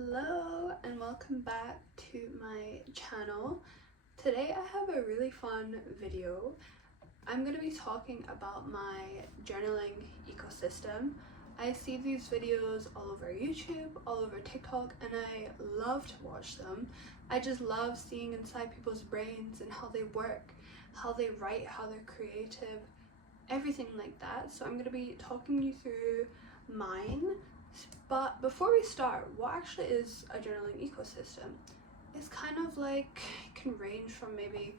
Hello and welcome back to my channel. Today I have a really fun video. I'm going to be talking about my journaling ecosystem. I see these videos all over YouTube, all over TikTok, and I love to watch them. I just love seeing inside people's brains and how they work, how they write, how they're creative, everything like that. So I'm going to be talking you through mine. But before we start, what actually is a journaling ecosystem? It's kind of like, it can range from maybe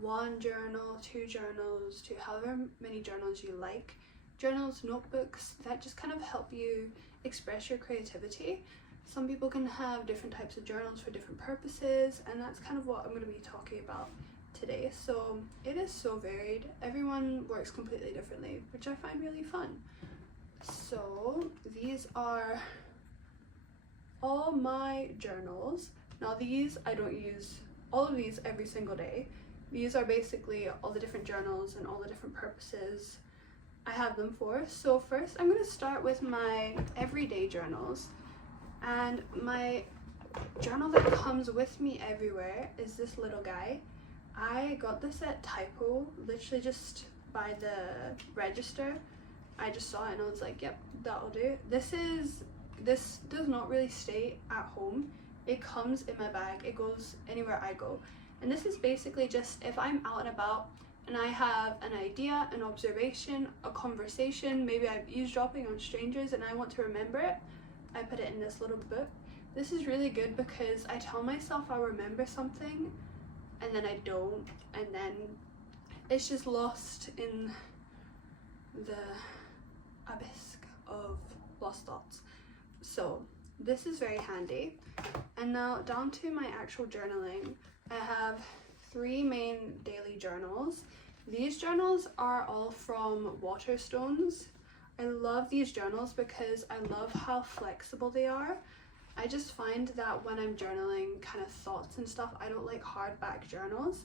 one journal, two journals, to however many journals you like. Journals, notebooks, that just kind of help you express your creativity. Some people can have different types of journals for different purposes, and that's kind of what I'm going to be talking about today. So it is so varied. Everyone works completely differently, which I find really fun. So these are all my journals. Now these, I don't use all of these every single day. These are basically all the different journals and all the different purposes I have them for. So first I'm going to start with my everyday journals. And my journal that comes with me everywhere is this little guy. I got this at Typo, literally just by the register. I just saw it and I was like, yep, that'll do. This does not really stay at home. It comes in my bag. It goes anywhere I go. And this is basically just if I'm out and about and I have an idea, an observation, a conversation, maybe I'm eavesdropping on strangers and I want to remember it, I put it in this little book. This is really good because I tell myself I'll remember something and then I don't, and then it's just lost in the abyss of lost thoughts. So this is very handy. And now down to my actual journaling. I have 3 main daily journals. These journals are all from Waterstones. I love these journals because I love how flexible they are. I just find that when I'm journaling kind of thoughts and stuff, I don't like hardback journals.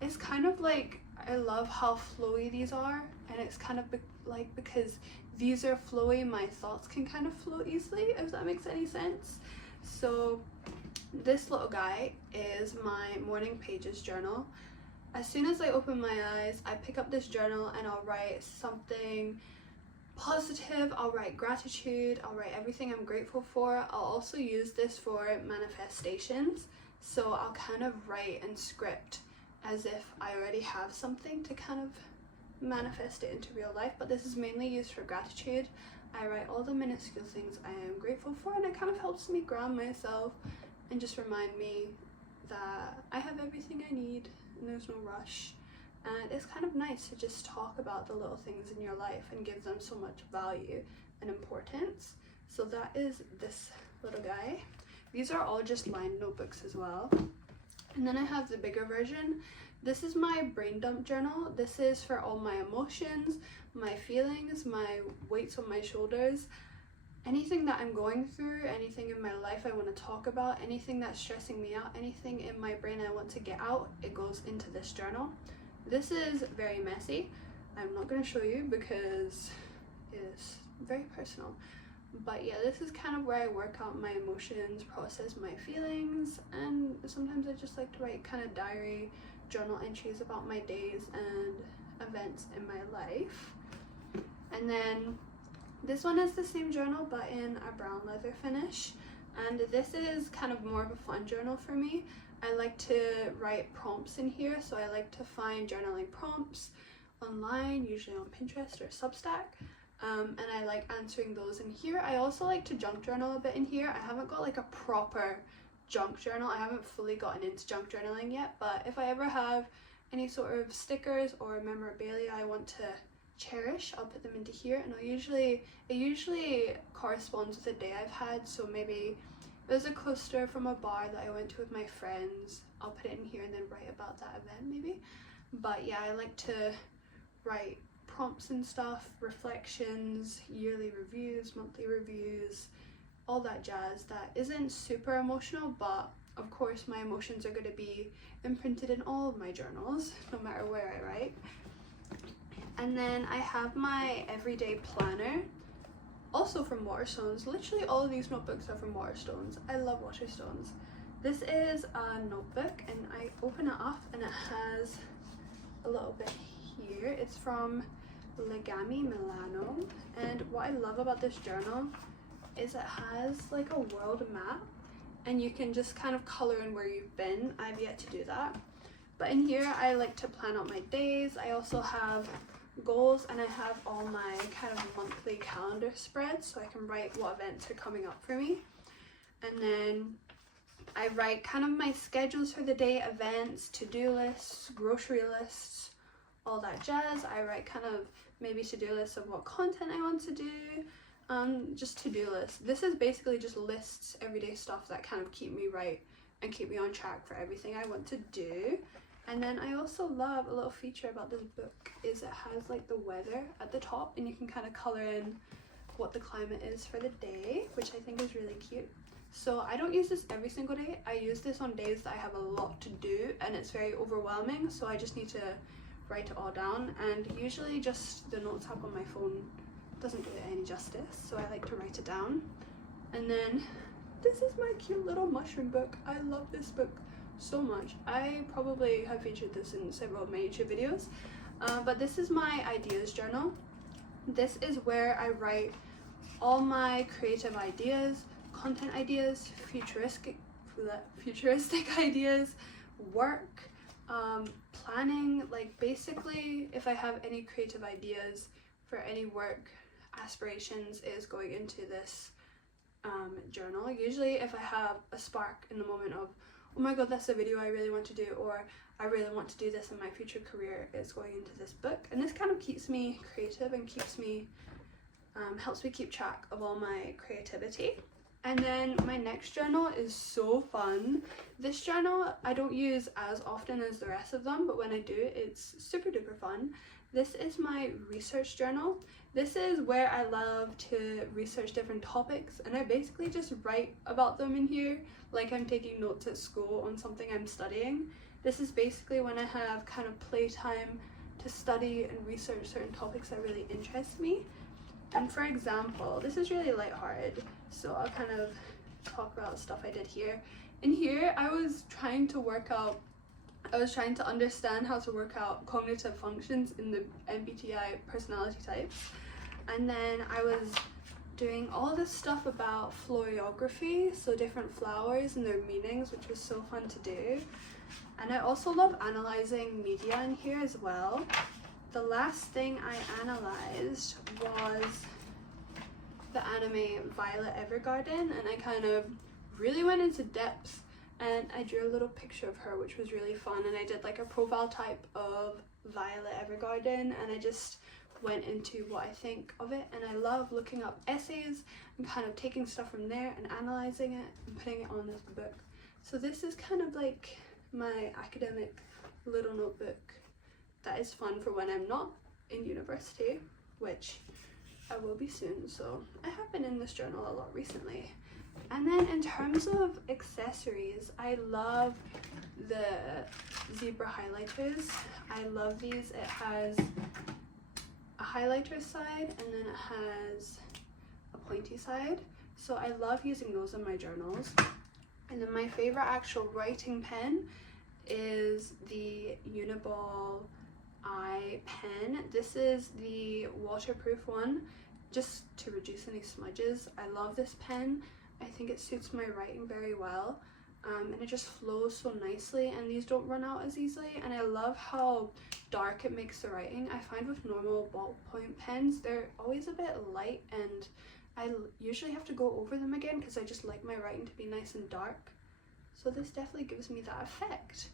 It's kind of like, I love how flowy these are, and it's kind of like because these are flowy, my thoughts can kind of flow easily, if that makes any sense. So this little guy is my morning pages journal. As soon as I open my eyes, I pick up this journal and I'll write something positive, I'll write gratitude, I'll write everything I'm grateful for. I'll also use this for manifestations, so I'll kind of write and script as if I already have something to kind of manifest it into real life, but this is mainly used for gratitude. I write all the minuscule things I am grateful for, and it kind of helps me ground myself and just remind me that I have everything I need and there's no rush. And it's kind of nice to just talk about the little things in your life and give them so much value and importance. So that is this little guy. These are all just lined notebooks as well. And then I have the bigger version. This is my brain dump journal. This is for all my emotions, my feelings, my weights on my shoulders, anything that I'm going through, anything in my life I want to talk about, anything that's stressing me out, anything in my brain I want to get out, it goes into this journal. This is very messy. I'm not going to show you because it's very personal. But yeah, this is kind of where I work out my emotions, process my feelings, and sometimes I just like to write kind of diary journal entries about my days and events in my life. And then this one is the same journal but in a brown leather finish, and this is kind of more of a fun journal for me. I like to write prompts in here, so I like to find journaling prompts online, usually on Pinterest or Substack. And I like answering those in here. I also like to junk journal a bit in here. I haven't got like a proper junk journal. I haven't fully gotten into junk journaling yet, but if I ever have any sort of stickers or memorabilia I want to cherish, I'll put them into here. And it usually corresponds with a day I've had. So maybe there's a coaster from a bar that I went to with my friends, I'll put it in here and then write about that event maybe. But yeah, I like to write prompts and stuff, reflections, yearly reviews, monthly reviews, all that jazz that isn't super emotional, but of course my emotions are going to be imprinted in all of my journals no matter where I write. And then I have my everyday planner. also from Waterstones. Literally all of these notebooks are from Waterstones. I love Waterstones. This is a notebook and I open it up and it has a little bit here. It's from Legami Milano, and what I love about this journal is it has like a world map and you can just kind of color in where you've been. I've yet to do that, but in here I like to plan out my days. I also have goals and I have all my kind of monthly calendar spreads so I can write what events are coming up for me, and then I write kind of my schedules for the day, events, to-do lists, grocery lists, all that jazz. I write kind of maybe to-do lists of what content I want to do, just to-do lists. This is basically just lists, everyday stuff that kind of keep me right and keep me on track for everything I want to do. And then I also love a little feature about this book is it has like the weather at the top and you can kind of color in what the climate is for the day, which I think is really cute. So I don't use this every single day. I use this on days that I have a lot to do and it's very overwhelming, so I just need to write it all down, and usually just the notes app on my phone doesn't do it any justice, so I like to write it down. And then this is my cute little mushroom book. I love this book so much. I probably have featured this in several of my YouTube videos, but this is my ideas journal. This is where I write all my creative ideas, content ideas, futuristic ideas, work, planning, like basically if I have any creative ideas for any work aspirations is going into this journal. Usually if I have a spark in the moment of, oh my god, that's a video I really want to do, or I really want to do this in my future career, is going into this book. And this kind of keeps me creative and keeps me helps me keep track of all my creativity. And then my next journal is so fun. This journal I don't use as often as the rest of them, but when I do, it's super duper fun. This is my research journal. This is where I love to research different topics, and I basically just write about them in here like I'm taking notes at school on something I'm studying. This is basically when I have kind of playtime to study and research certain topics that really interest me. And for example, this is really lighthearted, so I'll kind of talk about stuff I did here. In here, I was trying to understand how to work out cognitive functions in the MBTI personality types. And then I was doing all this stuff about florography, so different flowers and their meanings, which was so fun to do. And I also love analyzing media in here as well. The last thing I analyzed was the anime Violet Evergarden, and I kind of really went into depth and I drew a little picture of her, which was really fun, and I did like a profile type of Violet Evergarden, and I just went into what I think of it. And I love looking up essays and kind of taking stuff from there and analyzing it and putting it on this book. So this is kind of like my academic little notebook that is fun for when I'm not in university, which I will be soon. So I have been in this journal a lot recently. And then in terms of accessories, I love the zebra highlighters. I love these. It has a highlighter side and then it has a pointy side. So I love using those in my journals. And then my favorite actual writing pen is the Uniball eye pen. This is the waterproof one, just to reduce any smudges. I love this pen. I think it suits my writing very well, and it just flows so nicely, and these don't run out as easily. And I love how dark it makes the writing. I find with normal ballpoint pens, they're always a bit light, and I usually have to go over them again because I just like my writing to be nice and dark. So this definitely gives me that effect.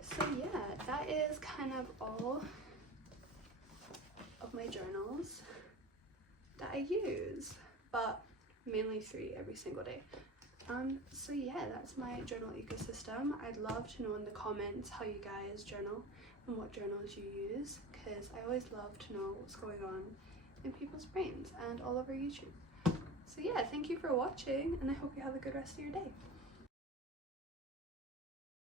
So yeah, that is kind of all of my journals that I use, but mainly 3 every single day. So yeah, that's my journal ecosystem. I'd love to know in the comments how you guys journal and what journals you use, because I always love to know what's going on in people's brains and all over YouTube. So yeah, thank you for watching, and I hope you have a good rest of your day.